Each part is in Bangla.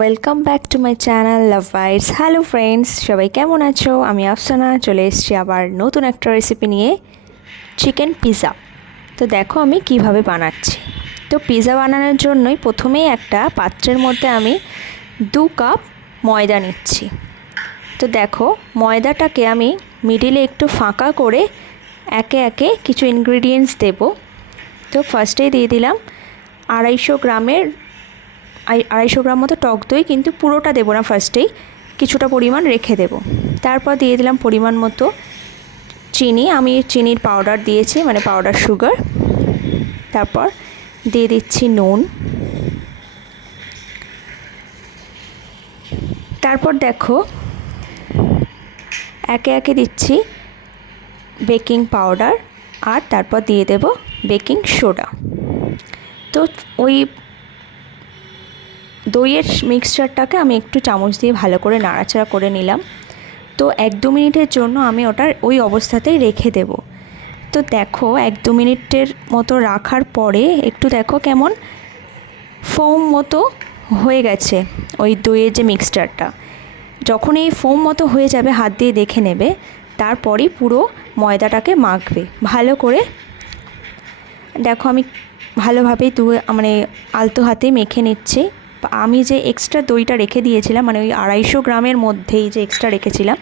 Welcome back to my channel LoveBites। Hello friends, সবাই কেমন আছো? আমি আফসানা চলে এসেছি আবার নতুন একটা রেসিপি নিয়ে, চিকেন পিৎজা। তো দেখো আমি কিভাবে বানাচ্ছি। তো পিৎজা বানানোর জন্যই প্রথমেই একটা পাত্রের মধ্যে আমি 2 কাপ ময়দা নিচ্ছি। তো দেখো ময়দাটাকে আমি মিডিলে একটু ফাঁকা করে একে একে কিছু ইনগ্রিডিয়েন্টস দেব। তো ফার্স্টেই দিয়ে দিলাম 250 গ্রাম মতো টক দই, কিন্তু পুরোটা দেবো না, ফার্স্টেই কিছুটা পরিমাণ রেখে দেব। তারপর দিয়ে দিলাম পরিমাণ মতো চিনি, আমি চিনির পাউডার দিয়েছি, মানে পাউডার সুগার। তারপর দিয়ে দিচ্ছি নুন। তারপর দেখো একে একে দিচ্ছি বেকিং পাউডার, আর তারপর দিয়ে দেব বেকিং সোডা। তো ওই দইয়ের মিক্সচারটাকে আমি একটু চামচ দিয়ে ভালো করে নাড়াচাড়া করে নিলাম। তো 1-2 মিনিটের জন্য আমি ওটার ওই অবস্থাতেই রেখে দেব। তো দেখো 1-2 মিনিটের মতো রাখার পরে একটু দেখো কেমন ফোম মতো হয়ে গেছে ওই দইয়ের যে মিক্সচারটা। যখন এই ফোম মতো হয়ে যাবে হাত দিয়ে দেখে নেবে, তারপরেই পুরো ময়দাটাকে মাখবে ভালো করে। দেখো আমি ভালোভাবেই মানে আলতো হাতে মেখে নিচ্ছি। আমি যে এক্সট্রা দইটা রেখে দিয়েছিলাম, মানে ওই 250 গ্রামের মধ্যেই যে এক্সট্রা রেখেছিলাম,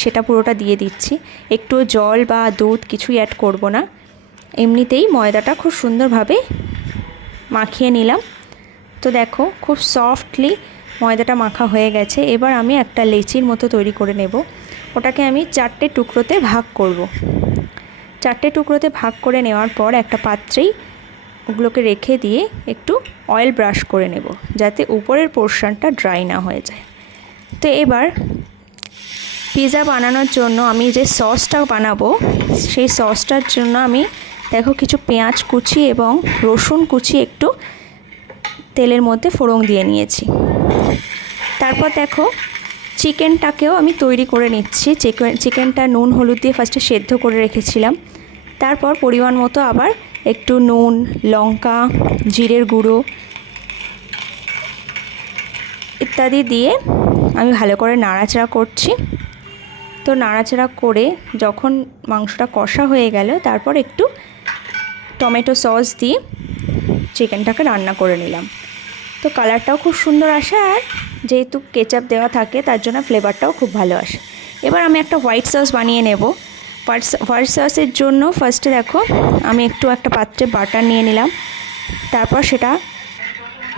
সেটা পুরোটা দিয়ে দিচ্ছি। একটু জল বা দুধ কিছুই অ্যাড করব না, এমনিতেই ময়দাটা খুব সুন্দরভাবে মাখিয়ে নিলাম। তো দেখো খুব সফটলি ময়দাটা মাখা হয়ে গেছে। এবার আমি একটা লেচির মতো তৈরি করে নেব। ওটাকে আমি 4টে টুকরোতে ভাগ করব। 4টে টুকরোতে ভাগ করে নেওয়ার পর একটা পাত্রেই ওগুলোকে রেখে দিয়ে একটু অয়েল ব্রাশ করে নেব, যাতে উপরের পোর্শনটা ড্রাই না হয়ে যায়। তো এবার পিৎজা বানানোর জন্য আমি যে সসটা বানাবো, সেই সসটার জন্য আমি দেখো কিছু পেঁয়াজ কুচি এবং রসুন কুচি একটু তেলের মধ্যে ফোড়ন দিয়ে নিয়েছি। তারপর দেখো চিকেনটাকেও আমি তৈরি করে নিচ্ছি। চিকেনটা নুন হলুদ দিয়ে ফার্স্টে সেদ্ধ করে রেখেছিলাম। তারপর পরিমাণ মতো আবার একটু নুন, লঙ্কা, জিরের গুঁড়ো ইত্যাদি দিয়ে আমি ভালো করে নাড়াচাড়া করছি। তো নাড়াচাড়া করে যখন মাংসটা কষা হয়ে গেল, তারপর একটু টমেটো সস দিয়ে চিকেনটাকে রান্না করে নিলাম। তো কালারটাও খুব সুন্দর আসে, আর যেহেতু কেচাপ দেওয়া থাকে তার জন্য ফ্লেভারটাও খুব ভালো আসে। এবার আমি একটা হোয়াইট সস বানিয়ে নেব। হোয়াইট সসের জন্য ফার্স্টে দেখো আমি একটা পাত্রে বাটার নিয়ে নিলাম। তারপর সেটা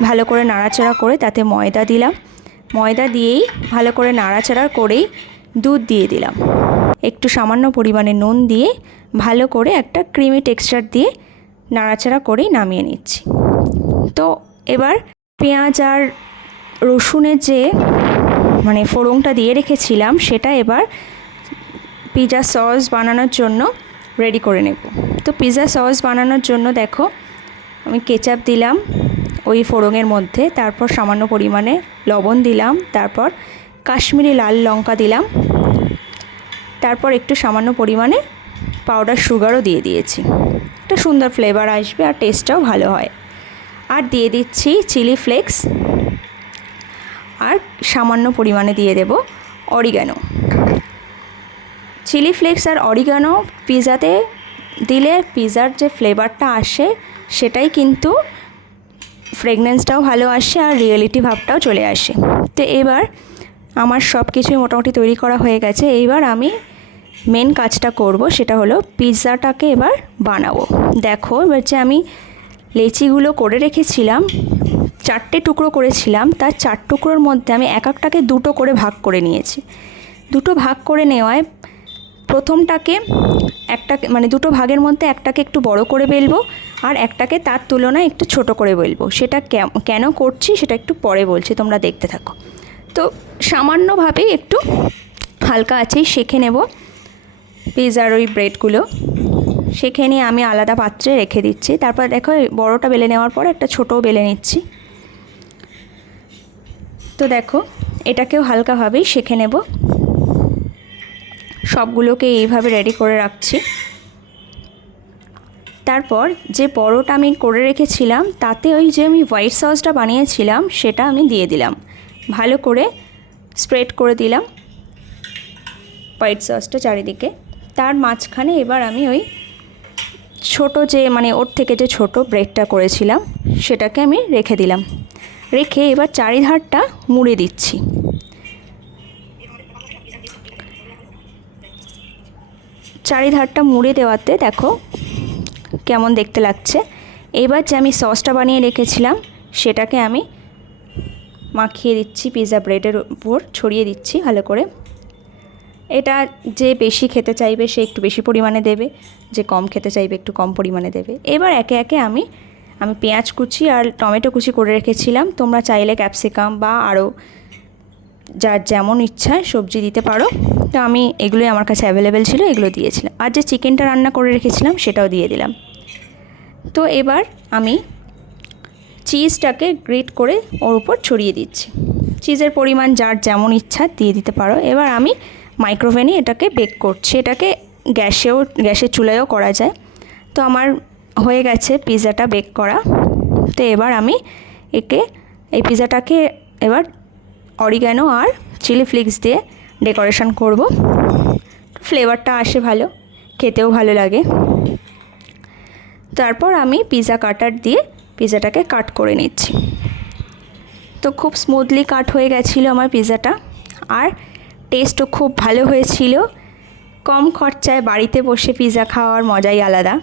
ভালো করে নাড়াচাড়া করে তাতে ময়দা দিলাম। ময়দা দিয়েই ভালো করে নাড়াচাড়া করেই দুধ দিয়ে দিলাম। একটু সামান্য পরিমাণে নুন দিয়ে ভালো করে একটা ক্রিমি টেক্সচার দিয়ে নাড়াচাড়া করেই নামিয়ে নিচ্ছি। তো এবার পেঁয়াজ আর রসুনের যে মানে ফোড়নটা দিয়ে রেখেছিলাম, সেটা এবার পিৎজা সস বানানোর জন্য রেডি করে নেব। তো পিৎজা সস বানানোর জন্য দেখো আমি কেচাপ দিলাম ওই ফোড়নের মধ্যে, তারপর সামান্য পরিমাণে লবণ দিলাম, তারপর কাশ্মীরি লাল লঙ্কা দিলাম, তারপর একটু সামান্য পরিমাণে পাউডার সুগারও দিয়ে দিয়েছি। একটা সুন্দর ফ্লেভার আসবে আর টেস্টটাও ভালো হয়। আর দিয়ে দিচ্ছি চিলি ফ্লেক্স, আর সামান্য পরিমাণে দিয়ে দেব অরিগানো। চিলি ফ্লেক্স আর অরিগানো পিৎজাতে দিলে পিৎজার যে ফ্লেভারটা আসে সেটাই কিন্তু ফ্রেগনেন্সটাও ভালো আসে আর রিয়েলিটি ভাবটাও চলে আসে। তো এবার আমার সব কিছুই মোটামুটি তৈরি করা হয়ে গেছে। এইবার আমি মেন কাজটা করব, সেটা হলো পিৎজাটাকে এবার বানাবো। দেখো এবার যে আমি লেচিগুলো করে রেখেছিলাম, 4টে টুকরো করেছিলাম, তার 4 টুকরোর মধ্যে আমি একটাকে 2টো করে ভাগ করে নিয়েছি। 2টো ভাগ করে নেওয়ায় প্রথমটাকে মানে 2টো ভাগের মধ্যে একটাকে একটু বড় করে বেলবো, আর একটাকে তার তুলনায় একটু ছোট করে বেলবো। সেটা কেন করছি সেটা একটু পরে বলছি, তোমরা দেখতে থাকো। তো সামান্যভাবেই একটু হালকা আছেই সেঁকে নেব পিৎজার ওই ব্রেডগুলো। সেঁকে নিয়ে আমি আলাদা পাত্রে রেখে দিচ্ছি। তারপর দেখো বড়টা বেলে নেওয়ার পর একটা ছোটও বেলে নিচ্ছি। তো দেখো এটাকেও হালকাভাবেই সেঁকে নেব। সবগুলোকে এইভাবে রেডি করে রাখছি। তারপর যে পরোটা আমি করে রেখেছিলাম তাতে ওই যে আমি হোয়াইট সসটা বানিয়েছিলাম সেটা আমি দিয়ে দিলাম, ভালো করে স্প্রেড করে দিলাম হোয়াইট সসটা চারিদিকে। তার মাঝখানে এবার আমি ওই ছোট যে মানে ওর থেকে যে ছোট ব্রেডটা করেছিলাম সেটাকে আমি রেখে দিলাম। রেখে এবার চারিধারটা মুড়ে দিচ্ছি। চারিধারটা মুড়ে দেওয়াতে দেখো কেমন দেখতে লাগছে। এবার যে আমি সসটা বানিয়ে রেখেছিলাম সেটাকে আমি মাখিয়ে দিচ্ছি, পিৎজা ব্রেডের উপর ছড়িয়ে দিচ্ছি ভালো করে। এটা যে বেশি খেতে চাইবে সে একটু বেশি পরিমাণে দেবে, যে কম খেতে চাইবে একটু কম পরিমাণে দেবে। এবার একে একে আমি পেঁয়াজ কুচি আর টমেটো কুচি করে রেখেছিলাম, তোমরা চাইলে ক্যাপসিকাম বা আরও যার যেমন ইচ্ছা সবজি দিতে পারো। তো আমি এগুলোই আমার কাছে অ্যাভেলেবেল ছিল, এগুলো দিয়েছিলাম। আর যে চিকেনটা রান্না করে রেখেছিলাম সেটাও দিয়ে দিলাম। তো এবার আমি চিজটাকে গ্রেট করে ওর উপর ছড়িয়ে দিচ্ছি। চিজের পরিমাণ যার যেমন ইচ্ছা দিয়ে দিতে পারো। এবার আমি মাইক্রোওভেনে এটাকে বেক করছি। এটাকে গ্যাসের চুলায়ও করা যায়। তো আমার হয়ে গেছে পিৎজাটা বেক করা। তো এবার আমি এই পিৎজাটাকে এবার অরিগ্যানো আর চিলি ফ্লেক্স দিয়ে ডেকোরেশন করব। ফ্লেভারটা আসে ভালো, খেতেও ভালো লাগে। তারপর আমি পিৎজা কাটার দিয়ে পিৎজাটাকে কাট করে নিচ্ছি। তো খুব স্মুথলি কাট হয়ে গেছিলো আমার পিৎজাটা, আর টেস্টও খুব ভালো হয়েছিল। কম খরচায় বাড়িতে বসে পিৎজা খাওয়ার মজাই আলাদা।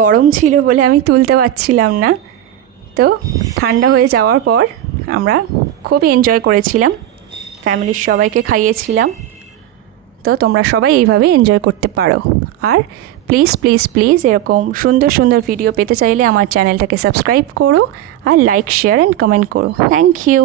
গরম ছিল বলে আমি তুলতে পারছিলাম না, তো ঠান্ডা হয়ে যাওয়ার পর আমরা খুবই এনজয় করেছিলাম, ফ্যামিলির সবাইকে খাইয়েছিলাম। তো তোমরা সবাই এইভাবে এনজয় করতে পারো। আর প্লিজ প্লিজ প্লিজ এরকম সুন্দর সুন্দর ভিডিও পেতে চাইলে আমার চ্যানেলটাকে সাবস্ক্রাইব করো আর লাইক শেয়ার অ্যান্ড কমেন্ট করো। Thank you.